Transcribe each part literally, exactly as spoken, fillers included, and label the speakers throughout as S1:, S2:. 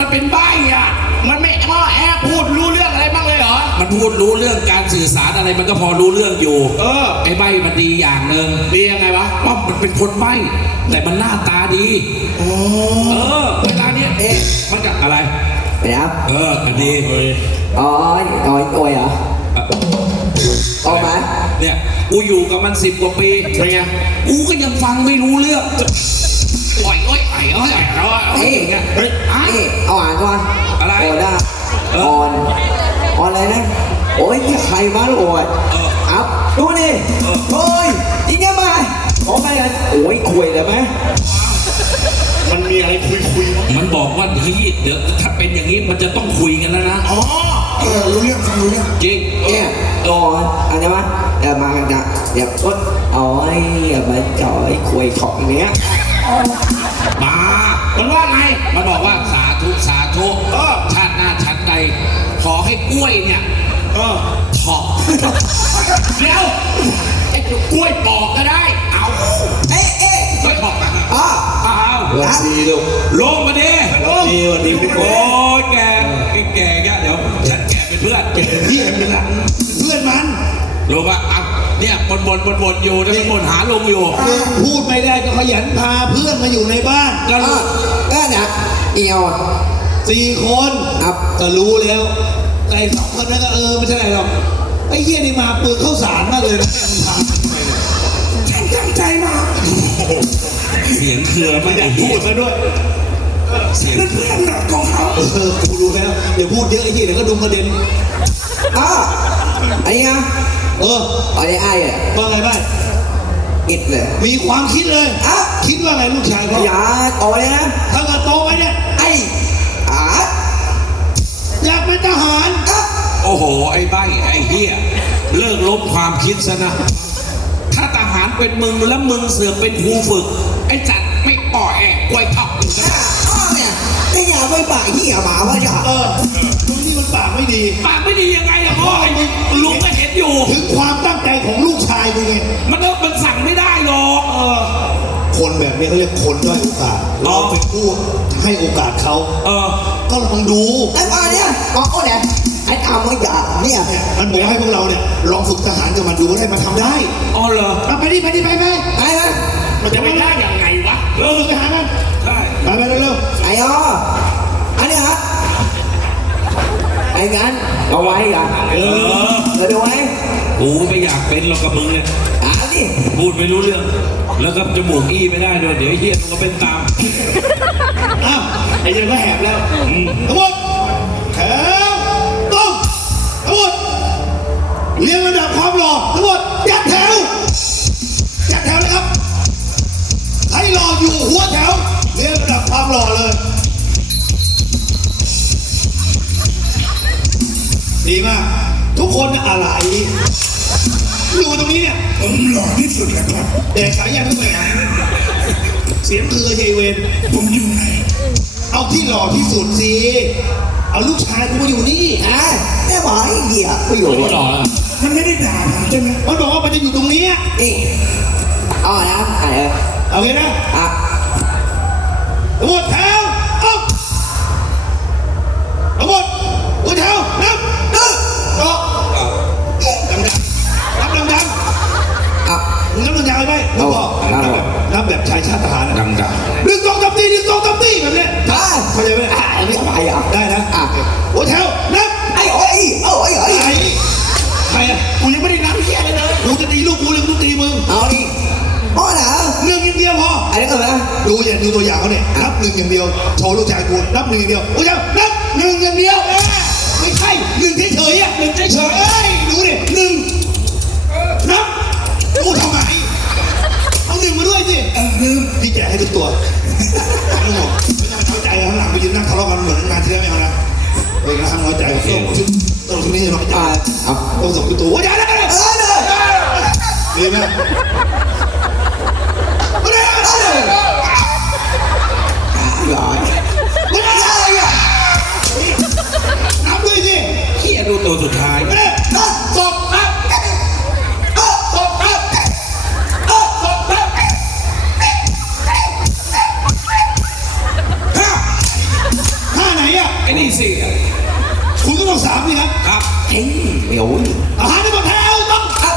S1: เป็นใบ้อ่ะมันไม่อ้อแอบพูดรู้เรื่องอะไรบ้างเลยเหรอมันพูดรู้เรื่องการสื่อสารอะไรมันก็พอรู้เรื่องอยู่เออไอ้ใบ้มันดีอย่างหนึ่งดียังไงวะว่ามันเป็นคนใบ้แต่มันหน้าตาดีโอ้เออเวลาเนี้ยเอ๊ะมันกับอะไร
S2: ไปครับ
S1: เอออันนี้
S2: อ๋ออ๋อโอยเหรอออกมา
S1: เนี่ยกูอยู่กับมันสิบกว่าปีเป็นไงกูก็ยังฟังไม่รู้เรื่องโอ้ยโอ้ยไอ้โอ้ยไอ้เราเฮ้ยเฮ้ย
S2: เอาอ่านก่อน
S1: อะไร
S2: โอด้าออนออนอะไรนะโอ้ยนี่ใครมาโอ้ยอัพดูนี่เฮ้ยจริงเนี่ยมาขอไปกันโอ้ยคุยเลยไหม
S3: มันมีอะไรคุยคุย
S1: มันบอกว่าเฮ้ยเดี๋ยวถ้าเป็นอย่างนี้มันจะต้องคุยกันแล้วนะ
S3: อ๋อเออรู้เรื่องฟังรู้เรื่อง
S1: จริง
S2: เนี่ยก่อนอะไรวะเดี๋ยวมาเดี๋ยวก็เอาไอ้มาจ่อยคุยของเนี้ย
S1: มามันว่าไงมันบอกว่าสาธุสาธุเออชาติหน้าชาติใดขอให้กล้วยเนี่ยเออถอกเดี๋ยวไอ้กล้วยปอกก็ได้เอา
S2: เอ๊ะเอ๊ะ
S1: กล้วยปอกกัน
S2: อ๋อ
S1: อ้าว
S3: วันดีลูก
S1: ลงมาดิ
S3: วันดีวันดีพี่โก้
S1: โอ้ยแกแกแกเดี๋ยวฉันแกเป็นเพื่อน
S3: แกพี่เป็นหลังเพื่อนมัน
S1: ลงมาอ่ะเนี่ยบนบนบนบนอยู่จะเป็นบนหาลงอยู่
S3: พูดไม่ได้ก็ขยันพาเพื่อนมาอยู่ในบ้าน
S2: ก็ก็เนี่ยเอียว
S3: สี่คนครับก็รู้แล้วไอ้สองคนนั้นก็เออไม่ใช่ไรหรอกไอ้เหี้ยนี่มาปืนเข้าสารมากเลยนะมึงพาฉันตั้งใจมา
S1: เสียงเครือไม่
S3: ได้พูดซะด้วย
S1: เสียง
S3: เพื่อนรักของเขาเออกูรู้แล้วเดี๋ยวพูดเยอะไอ้เหี้ยเดี๋ยวก็ดุมกระเด็น
S2: อ้าไอ้เงี้ย
S3: เออ
S2: ไอ้ไอ้อะ
S3: ว่าไงบ้าง
S2: คิดเลย
S3: มีความคิดเลยอ่ะคิดว่าไงลูกชายพ่อ
S2: อยากโตเลยนะ
S3: ถ้าเกิดโตไปเนี่ย
S2: ไอ้อา
S3: อยากเป็นทหาร
S1: โอ้โหไอ้ใบไอ้เหี้ยเลิกลบความคิดซะนะถ้าทหารเป็นมึงแล้วมึงเสือกเป็นครูฝึกไอ้จัดไม่ป่อแอกกล้วยทอกอยู่ซะ
S2: เนี่ยได้ยาไม่ปากเหี้ยหมาวะจ้ะ
S3: เออมึงนี่มันปากไม่ดี
S1: ปากไม่ดียังไงล่ะพ่อไอ้มึงลุงก็เห็นอยู่
S3: ถึงความตั้งใจของลูกชายมึงไง
S1: มันเออมันสั่งไม่ได้หรอกเออ
S3: คนแบบนี้เขาเรียกคนด้อยโอกาสเราเป็นผู้ให้โอกาสเขา
S1: เออ
S3: ก็ลองดู
S2: ไอ้มาเนี่ยอ๋อเนี่ยไอ้ทำไม่อยากเนี่ย
S3: มันบอกให้พวกเราเนี่ยลองฝึกทหารกับมันดูได้มันทำได้
S1: อ๋อเหรอ
S3: ไปดิไปดิไปไป
S2: ไปไหม
S1: มันจะไม่ได้ยังไงวะ
S3: เออไปหามัน
S1: ได้
S3: ไปไปเร็ว
S2: ไอ้อ๋ออันนี้ฮะไอ้งั้นเอาไว้กัน
S1: เออ
S2: เราดูไว้
S1: กูไม่อยากเป็นหรอกกับมึงเนี่ย
S2: อ่ะนี่
S1: พูดไม่รู้เรื่องแล้วก็จมูกอี้ไม่ได้ด้วยเดี๋ยวเฮียมันก็เป็นตาม
S3: อ้าวไอ้ยังก็แหบแล้วทั้งหมดแถวต้องทั้งหมดเรียงระดับความหล่อทั้งหมดจัดแถวจัดแถวเลยครับให้หล่ออยู่หัวแถวเรียงระดับความหล่อเลยดีมากทุกคนอะไรอยู่ตรงนี้เนี่ย
S4: ผมหล่อที่สุดแล้วครับ
S3: แต่สายยางทุกอย่างเสียงคือเจเวน
S4: ผมอยู่ไหน
S3: เอาที่หล่อที่สุดสิเอาลูกชายกูมาอยู่นี่
S2: อ่ะแม่บอกไอ้เหี้ยไปอยู่
S1: ไม่หล่อ
S4: มันไม่ได้ด่าผมใช่ไหม
S3: มันบอกว่ามันจะอยู่ตรงนี้
S2: เอ๊ะอ๋อนะไอ้
S3: เอาไงนะ
S2: อ่ะ
S3: ทั้งหมดแถวเอาทั้งหมดหัวแถวนับนับต่อดังดังนับดังดัง
S2: อ่ะ
S3: นับดังดังไปไหมนับพอนับแบบชายชาติทหาร
S1: ดังดัง
S3: หนึ่งสองสามสี่หนึ่งสองสามสี่แบบนี้เข้าใจไหม
S2: อ่ะไม่เข้าใจอ่ะ
S3: ได้นะอ่ะหัวแถวนับ
S2: ไอ้โอ้ยโอ้ยโอ้ย
S3: ใครอ่ะกูยังไม่ได้นับเหี้ยอะไรเลยกูจะตีลูกกูเลยกูตีมึง
S2: เอาดิอ๋อเหรอ
S3: หนึ่งอย่างเดียวพอ
S2: ไอ้เออนะ
S3: ดูอย่างดูตัวอย่างเขาเนี่ยนับหนึ่งอย่างเดียวโชว์ลูกชายกูนับหนึ่งอย่างเดียวโอ้ยนับหนึ่งอย่างเดียวไม่ใช่หนึ่งเฉยๆอ่ะหนึ่งเฉยๆเอ้ยดูดิหนึ่งนับกูทำไมเอาหนึ่งมาด้วยสิเออลืมพี่แจกให้ทุกตัวไม่ต้องบอกไม่ต้องเข้าใจข้างหลังไปยืนนั่งทะเลาะกันเหมือนงานที่แล้วไม่เอานะเด็กนะน้อยใจต้องชุดต้องชุดนี้น้อยใจต้องส่งตัวว่าอย่าได้เลยดีไหมไม่ได้
S2: หล่อ
S3: ไม่ได้อ่ะนับด้วยสิ
S1: เฮียดูตัวสุดท้าย
S3: ไม่ได้นับศพนับศพนับศพนับท่าท่าไหนอ่ะ
S1: อ้นี่สี่
S3: คุณก็ต้องสามนี่ครับ
S1: ครับ
S2: เฮ้ยเดี๋ยว
S3: อาหารที่หมดแถวต้องครับ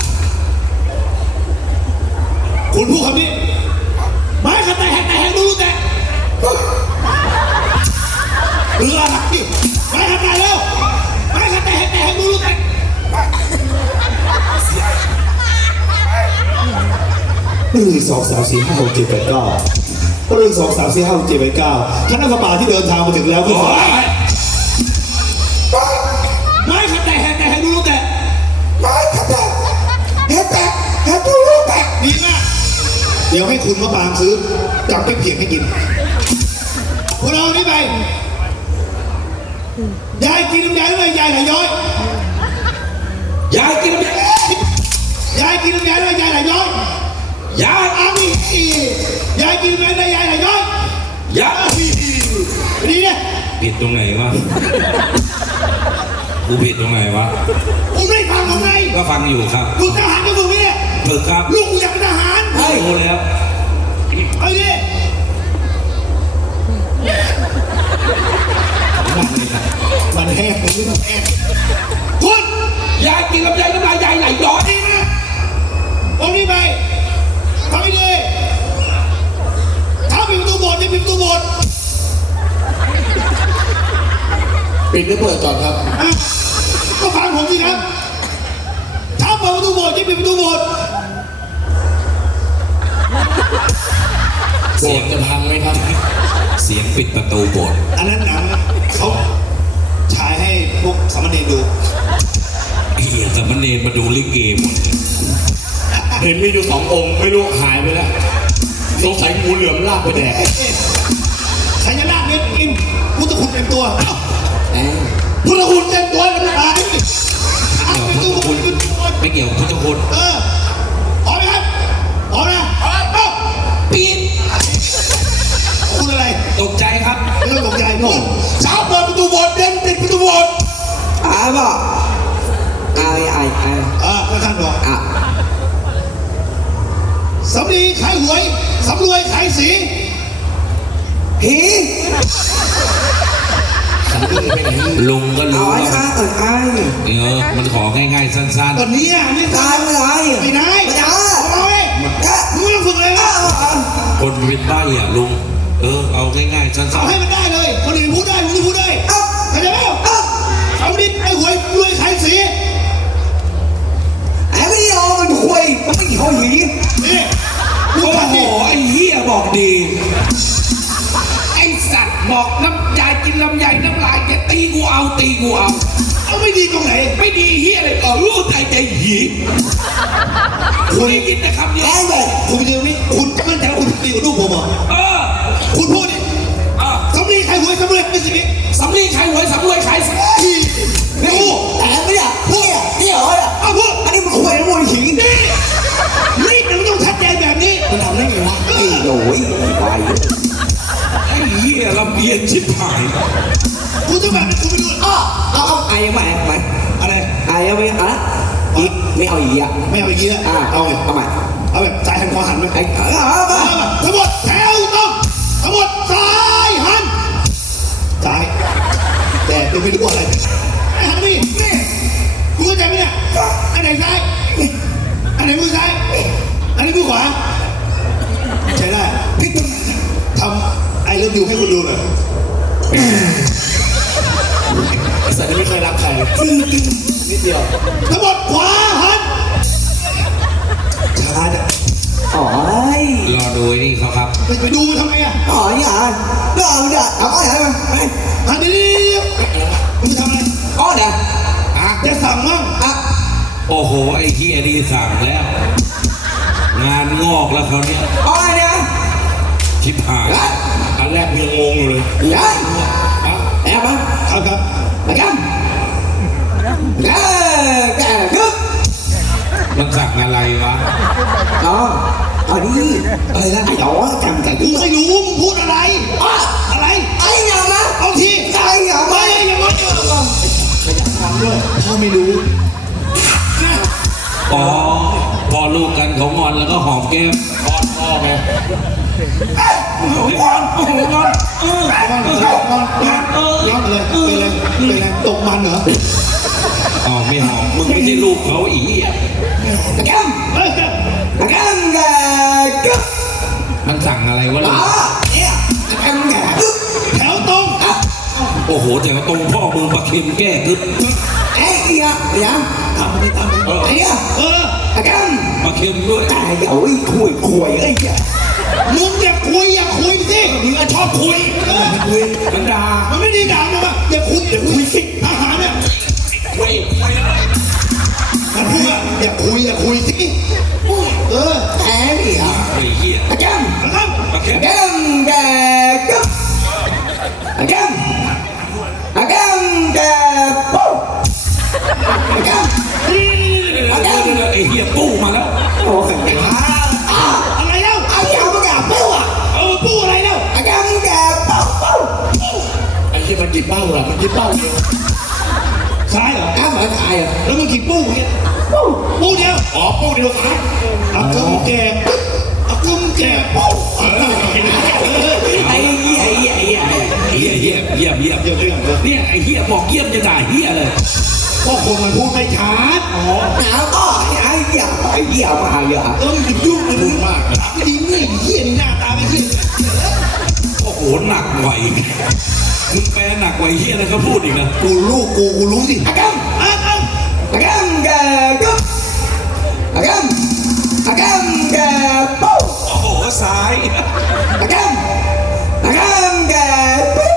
S3: คุณพูดคำนี้ไม้ขัดแต่แหกแต่แหกดูดูแต่หรืออะไรไม้ขัดแต่เร็วไม้ขัดแต่แหกแต่แหกดูดูแต่หนึ่งสองสามสี่ห้าหกเจ็ดแปดเก้าหนึ่งสองสามสี่ห้าหกเจ็ดแปดเก้าคณะกรรมการที่เดินทางมาถึงแล้วคือ
S1: โอ้ย
S3: ไม้ขัดแต่แหกแต่แหกดูดูแต่
S4: ไม้ขัดแตะแฮะแตะแฮะดูรู้แตะ
S3: ดีมากเดี๋ยวให้คุณมะปรางซื้อกลับไปเพียงให้กินคุณเอานี่ไปยายกินน้ำยายด้วยยายไหลย้อย
S1: ยายกินน้ำยาย
S3: ยายกินน้ำยายด้วยยายไหลย้อย
S1: ยาย
S3: เอาดิยายกินน้ำยายด้วยยายไหลย้อย
S1: ยาย
S3: ดีเนี่ย
S1: ผิดตรงไหนวะกูผิดตรงไหนวะ
S3: คุณไม่ฟังผมไง
S1: ก็ฟังอยู่ครับ
S3: ลูกทหารก็มึงเนี่ย
S1: ฝึกครับ
S3: ลูกกูอยากเป็นทหาร
S1: โอ้โหแล้ว
S3: เอาดิ มันแห้งมันไม่ต้องแห้งคุณ
S1: ยายกินลำไยน้ำลายยายไหลย้อน
S3: ดีนะเอานี่ไปทำให้ดีถ้าปิดประตูโบสถ์จะปิดประตูโบสถ์
S1: ปิดหรือเปิดก่อนครับ
S3: อ่ะก็ฟังผมสิครับถ้าเปิดประตูโบสถ์จะปิดประตูโบสถ์
S1: เสียงจะพังไหมครับ เสียงปิดประตูโบสถ์
S3: อันนั้นหนังเขาฉายให้พวกสามเณรดู
S1: เฮียแต่มันเนรมาดูลิเกหมดเลยเห็นมีอยู่สององค์ไม่รู้หายไปแล้วสงสัยงูเหลือมลากไปแดก
S3: ใครจะลากเม็ดกินพุทธคุณเต็มตัวเอ้า
S2: เอ้ย
S3: พุทธคุณเต็มตัวแล้วมันหายเอา
S1: เกี่ยว
S3: ไป
S1: พุท
S3: ดู
S1: ธ
S3: คุ
S1: คุณ ณไม่เกี่ยวพุทธคุณ
S3: เออพร้อมไหมครับพร้อมนะเอ้า
S1: ปีน
S3: คุณอะไร
S1: ตกใจครับ
S3: ไม่ต้องตกใจนู่นเช้าเปิดประตูโบสถ์เย็นปิดประตูโบสถ์
S2: อายป่ะอายอายอาย
S3: อ่าท่านบอก
S2: อ่ะ
S3: สำลีขายหวยสำรวยขายสี
S2: ผี
S1: ลุงก็
S2: เอา
S1: รู้
S2: ไอ้
S1: ว่า
S2: ข้าเอออาย
S1: เออมันของ่ายๆสั้น
S3: ตอนนี้อ่ะไม่
S2: ตายไม่ได้
S3: ไม่ได้
S2: ไม่ได้
S3: เอาไว้มึงไม่ต้องฝึกเลยนะ
S1: ๆคนเป็นใบ้อ่ะลุงเออเอาง่ายๆสั้
S3: เอา
S1: น
S3: ให้มันได้เลยคนอื่นพูดได้มึงจะพูดได้เข้าใจไหมสำลีขายหวยรวยขายสี
S2: ไอ้ไม่ยอมมันคุยมันไม่เขาหยี
S3: นี่
S1: ๆ
S3: พูด
S1: โอ้
S3: กัน
S1: โห
S3: ดิ
S1: ไอ้เหี้ยบอกดีไอ้สัตว์บอกน้ำยายกินลำไยน้ำลายแกตีกูเอาตีกูเอา
S3: เอาไม่ดีตรงไหน
S1: ไม่ดีเหี้ยอะไรก็รู้ใจใจหีคุณได้ยินแต่คำเดียว
S3: ไอ้บอกคุณเดียวนี้คุณมั่นใจว่าคุณดีกว่าลูกผมเหรอ
S1: เออ
S3: คุณพูดดิ
S1: เออ
S3: สำลีขายหวยสำเร็จเป็นสิ่งนี้
S1: สำลีขายหวยสำรวยขายสิ
S3: นี่
S2: แต่ไม่ได้พี่อ่ะพี่เหรออ่ะ
S3: เอาพูด
S2: อันนี้มันคุยแล้วมันหยี
S3: นี่นี่มันต้องชัดเจนแบบนี้
S2: มันทำได้ไงวะไอ้โหยไป
S1: ไอ้เหี้ยลำเอียงชิบหาย
S3: คุณจะแบบนี้คุณไปดู
S2: อ้อเอาเอาไอ้ยังไงไหม
S3: อะไร
S2: ไอ้ยังไม่อ่ะอีกไม่เอาอีกอ่ะ
S3: ไม่เอาอย่างนี้แล้ว
S2: อ่ะ
S3: เอา
S2: เอา
S3: ไง
S2: เอาใหม่
S3: เอาแบบซ้ายหันขวาหันไหม
S2: ไอ้เออเอา
S3: เอา
S2: มา
S3: แบบทั้งหมดแถวต้องทั้งหมดซ้ายหันซ้ายแต่จะไม่รู้อะไรไอ้หันนี่นี่คุณเข้าใจไหมเนี่ยอันไหนซ้ายอันไหนมือซ้ายอันนี้มือขวาใช้ได้พี่ต้องทำไอ้เลิฟยูให้คุณดูหน่อยสันไม่เคยรักใครนิดเดียวทั้งหมดขวาหันช้าจ้ะ
S2: อ๋อ
S1: รอดูไอ้นี่เขาครับ
S3: ไปไปดูมันทำไมอ่ะ
S2: อ๋อนี่อ่ะแล้วเอาเดี๋ยวเอาอะไรมาไป
S3: หันดีๆมึงทำอะไร
S2: อ๋อเดี๋ยว
S1: อ่ะ
S3: จะสั่งมั่ง
S2: อ่ะ
S1: โอ้โหไอ้เหี้ยนี่สั่งแล้ว งานงอกแล้วเขาเนี่ย
S2: อ๋อเนี่ย
S1: ชิบหายอันแรกยังงงอยู่เลย
S2: เดี๋ยว
S1: อ่ะ
S2: แอบมา
S3: ครับครับ
S2: ไปกันแกแกกึ๊บ
S1: มันสั่งอะไรวะ
S2: อ๋ออ๋อนี่อะไรนะไอ้หยอจำใจ
S3: มึ
S2: กู
S3: งไม่รู้มึงพูดอะไร
S2: อ๋อ
S3: อะไร
S2: ไอ้หยอมา
S3: เอาที
S2: ไอ้หยอ
S3: ไม่
S2: มา
S3: อย่างนั้นเออขยันทำด้วยพ่อไม่รู้
S1: อ๋อพอลูกกันเขางอนแล้วก็หอมแก้มกอดพ่อไงโอ้โหงอนโอ้โหงอนเออ
S3: นอนนอนนอนนอนเป็นไงตกมันเหรอ
S1: อ๋อไม่หอมมึงไม่ใช่ลูกเขาอีอ่ะ
S2: อาแกม
S3: เฮ้ย
S2: อาแกมแกกึ๊บ
S1: มันสั่งอะไรวะ
S2: อ๋
S1: ล่ะ
S2: อเนี่ยอาแกมแกกึ๊บ
S3: แถวตรง
S2: อ่ะ
S1: โอ้โหแต่ว่าตรงพ่อมึงปลาเค็มแก้กึ๊บ
S2: ไอ้เหี้ยเนี่ย
S3: ทำไปตามไป
S1: เออ
S2: ไอ้เนี่ย
S3: เออ
S2: อาแกม
S1: ปลาเค็มด้วย
S2: แต่อย่าไอ้คุยคุยไอ้เหี้ย
S3: มึงอย่าคุยอย่าคุยสิมึงอะชอบคุยเออ
S1: คุยมันด่า
S3: มันไม่ได้ด่านะว่าอย่าคุยอย่าคุยสิอาหารเนี่ย
S1: คุยคุยอะไร
S3: มันพูดว่าอย่าคุยอย่าคุยสิเออ
S2: แพ้เนี่ย
S1: ไอ้เหี้ย
S2: อาแกม
S3: นะครับ
S1: ปลาเค็ม
S2: อาแกมแกกึ๊บอาแกมอาแกมแกปุ๊บอาแกม
S1: ไอ้เหี้ยปู้มาแล้ว
S2: โอ้ยอ่าอ่า
S3: อะไรเล่า
S2: ไอ้เหี้ยมันแกปุ๊บอ่ะ
S3: เออปูอะไรเล่า
S2: อาแกมแกปุ๊บปุ๊บ
S1: ไอ้ที่มันจิบเป้าล่ะมันจิบเป้าเดียว
S3: ซ้ายเหรอ
S2: อ้าวเหมือนใครอ่ะ
S3: แล้วมึงกี่ปูเนี่ย
S2: ปุ๊บ
S3: ปูเดียวอ๋อปูเดียวซ้ายเอากึมแก่ปุ๊บเอากึมแก่ปุ๊บเออ
S2: ไอ้เหี้ยไอ้เหี้ยไอ้เหี้ย
S1: เหี้ยเหี้ยเยี่ยมเยี่ยม
S3: เดี๋ยวเรื่องเลย
S1: เนี่ยไอ้เหี้ยบอกเยี่ยมจะด่าเหี้ยเลย
S3: ก็คนมันพูดไม่ชัดอ๋อ
S2: หนาวก็ไอ้เหี้ยไอ้เหี้ยมาเหี้ย
S3: เออมึงยุ่งเลยมึงมากไม่ดีนี่เหี้ยนี่หน้าตาไม่เหี้ย
S1: โอ้โหหนักไหวมึงแปลหนักไหวเหี้ยอะไรเขาพูดอีกนะ
S3: กูรู้กูกูรู้สิ
S2: อาแกม
S3: อ้าวอ้าว
S2: อาแกมแกกึ๊บอาแกมอาแกมแกปุ๊บ
S1: โอ้โหซ้าย
S2: อาแกมอาแกมแกปุ๊บ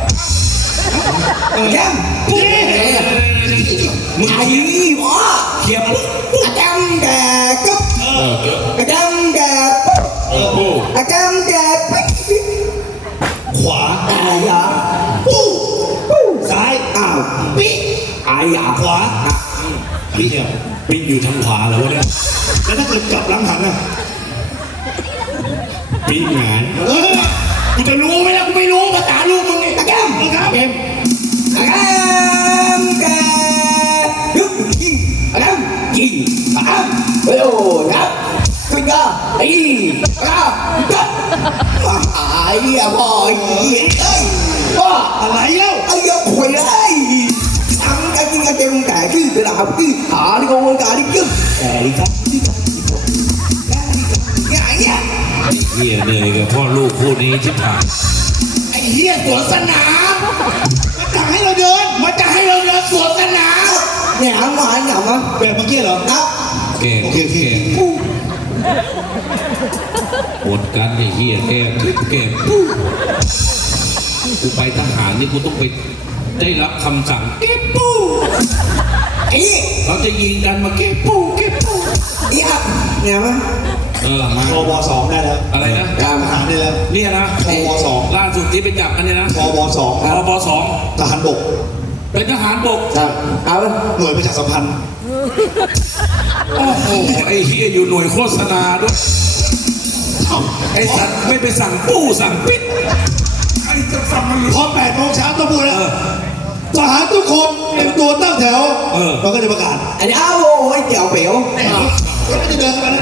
S2: อาแกมปุ๊บ
S1: มึง
S2: ไอ้
S1: เขียน
S2: หมอ
S1: เขียนปุ๊บ
S2: อาแกมแกกึ๊บ
S1: เออเออ
S2: อาแกมแกปุ๊บ
S1: เออปู
S2: อาแกมแกปิ๊บ
S3: ขวา
S2: ไอ้ยา
S3: ปู้
S2: ปุ๊บ
S3: ซ้าย
S2: อ้าว
S3: ปิ๊
S2: ไอ้ยา
S3: ขวา
S1: พี่เนี่ยพี่อยู่ทางขวาแล้ววะเนี่ย
S3: แล้วถ้าเกิดกลับหลังหันน่ะ
S1: พี่หงาย
S3: เออกูจะรู้ไหมล่ะกูไม่รู้ภาษาลูกมึงนี่
S2: อาแกม
S3: นะครับเอ็ม
S2: อาแกมแกยึกยิงอาแกมยิงอาแกมเร็วครับขึ้นก็ไอ้อาแกมไอ้เหี้ยพ่อไอ้เหี้ยเอ้ยพ่อ
S3: อะไรเล่า
S2: ไอ้เหี้ยข่วยเลยทำกันจริงกันเต็มแต่คือเวลาคือหาที่กองการที่กึ่งแต่ที่ครับที่ครับที่ครับไอ้เหี้ย
S1: ไอ้เหี้ยเหนื่อยกับพ่อลูกคู่นี้ชิบหาย
S3: ไอ้เหี้ยสวนสนามมาจะให้เราเดินมาจะให้เราเดินสวนสนาม
S2: เนี่ยหามาหามา
S3: แบบเมื่อกี้เหรอ
S2: ครับ
S1: แก่
S3: โอเคโอเค
S1: หมดกันไอ้เหี้ยแก่แก่ปุ๊บกูไปทหารนี่กูต้องไปได้รับคำสั่งเก็บปู
S2: ไอ้
S1: เราจะยิงกันมาเก็บปูเก็บปู
S2: เหี้ยเนี่ยมั้ย
S1: เออมา
S3: ทบสองได้แล้ว
S1: อะไรนะ
S3: ทหารได้แล้ว
S1: เนี่ยนะ
S3: ทบสอง
S1: ล่าสุดที่ไปจับกันเนี่ยนะ
S3: ทบสอง
S1: ทบสอง
S3: ทหารบก
S1: เป็นทหารบก
S2: ครับเอา
S3: หน่วยประชาสัมพันธ์
S1: โอ้โหไอ้เฮียอยู่หน่วยโฆษณาด้วยไอ้สัตว์ไม่ไปสั่งปู้สั่งปิดไอ้จะสั่งมัน
S3: พอแปดโมงเช้าต้องพูดแล้ว
S1: เออ
S3: ทหารทุกคนเตรียมตัวตั้งแถว
S1: เออ
S3: เราก็จะประกาศ
S2: ไอ้เอาโอ้ยเจียวเปียว
S3: เราก็จะเดินกันนะ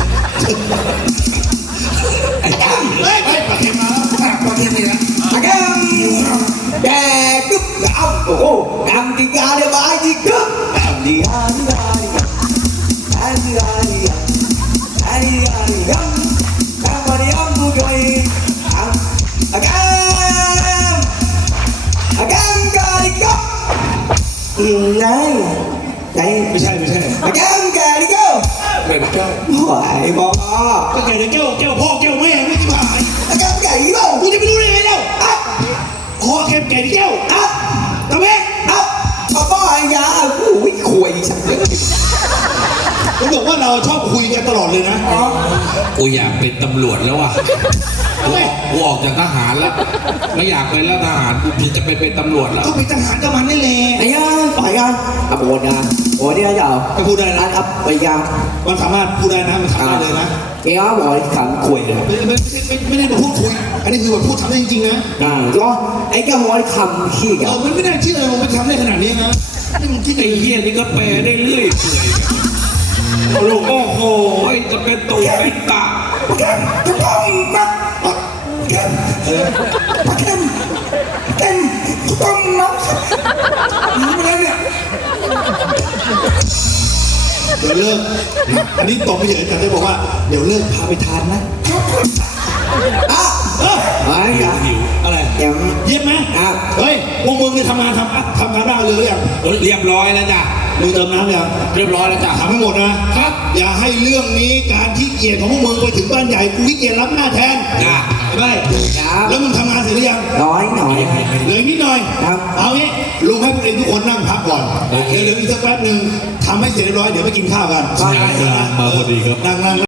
S1: ไอ้ตั้ง
S3: เฮ้ยไปประเทศมาแล้วประเทศนี้นะ
S2: อาแกมแกกึ๊บเอาโอ้โหทำกินกาเดียวไปจีกึ๊บทำดีฮาดีฮาดีฮาดีฮาดีฮาดีฮาดีฮาทำมาดีอัมบุกไปอาแกมอาแกมกาดิกึ๊บอืมไงไง
S3: ไม่ใช่ไม่ใช่
S2: อาแกมกาดิกึ๊บ
S1: เป็นเจ้า
S2: โอ้ยบอ
S3: ก็แก่เจ้าเจ้าพ่อเจ้าแม่ไม่ที่หาย
S2: อาแกมกาดิกึ๊บ
S3: กูจะไปรู้ได้ไงเล่า
S2: อ่ะ
S3: คอแก่แก่เจ้า
S2: อ่ะ
S3: ทำไม
S2: อ่ะป้าป้ายาโอ้ยคุยฉันเลย
S3: ผมบอกว่าเราชอบคุยกันตลอดเลยนะ
S1: กูอยากเป็นตำรวจแล้วอ่ะกูออกกูออกจากทหารแล้ว ไม่อยากเป็นแล้วทหารกูจะไปเป็นตำรวจแล้ว
S3: ก็เป็นทหารกับมันนี่แหละ
S2: ไอ้ยาต่อยกันอ่ะโบนกันโบนเนี่ยเจ้า
S3: ก็พูดได้
S2: อั
S3: นะ
S2: นอัพไปยา
S3: มันสามารถพูดได้นะมันทำได้เลยนะ
S2: เอ้ยบอยขันคุยเลย
S3: ไม่ไม่ไม่ไม่ได้มาพูดคุย อันนี้คือแบบพูดทำได้จริงๆนะ
S2: อ่าก็ไอ้แกบอยคำขี้
S3: เอ
S2: กั
S3: อน มันไม่ได้เชื่อเลยมันทำได้ขนาดนี้นะนี่มึงคิด
S1: ไอ้เหี้ยนี่ก็แปลได้เรื่อยเปื่อยลูกโอ้โหจะเป็นตูเป็นตา
S2: แกมจะต้องปักแกมแกมแกม
S4: ต้มน้ำหนีไปแล้วเนี่ย
S3: เดี๋ยวเลิกอันนี้ตบไปเฉยแต่ได้บอกว่าเดี๋ยวเลิกพาไปทานนะอ้าวเออ
S2: ไอ้ยา
S1: หิว
S3: อะไร
S2: ยัง
S3: เยี่ยมไหม
S2: ครับ
S3: เฮ้ยพวกมึงเนี่ยทำงานทำทำงานบ้างเลยหรือยัง
S1: เรียบร้อยแล้วจ้ะ
S3: มึงเติมน้ำยัง
S1: เรียบร้อยแล้วจ้ะ
S3: ทำให้หมดนะครับ อย่าให้เรื่องนี้การขี้เกียจของพวกมึงไปถึงบ้านใหญ่กูขี้เกียจรับหน้าแทน
S1: จ้ะ
S3: ได้
S2: ครับ
S3: แล้วมึงทำงานเสร็จหรือยัง
S2: น้อยหน่อย
S3: เหลืออีกนิดหน่อย
S2: ครับ
S3: เอางี้ลุงให้พวกเองทุกคนนั่งพักก่อนเดี๋ยวเหลืออีกสักแป๊บหนึ่งทำให้เสร็จเรียบร้อยเดี๋ยวไปกินข้าวกัน
S2: ได้
S3: มาพอดีครับนั่งนั่ง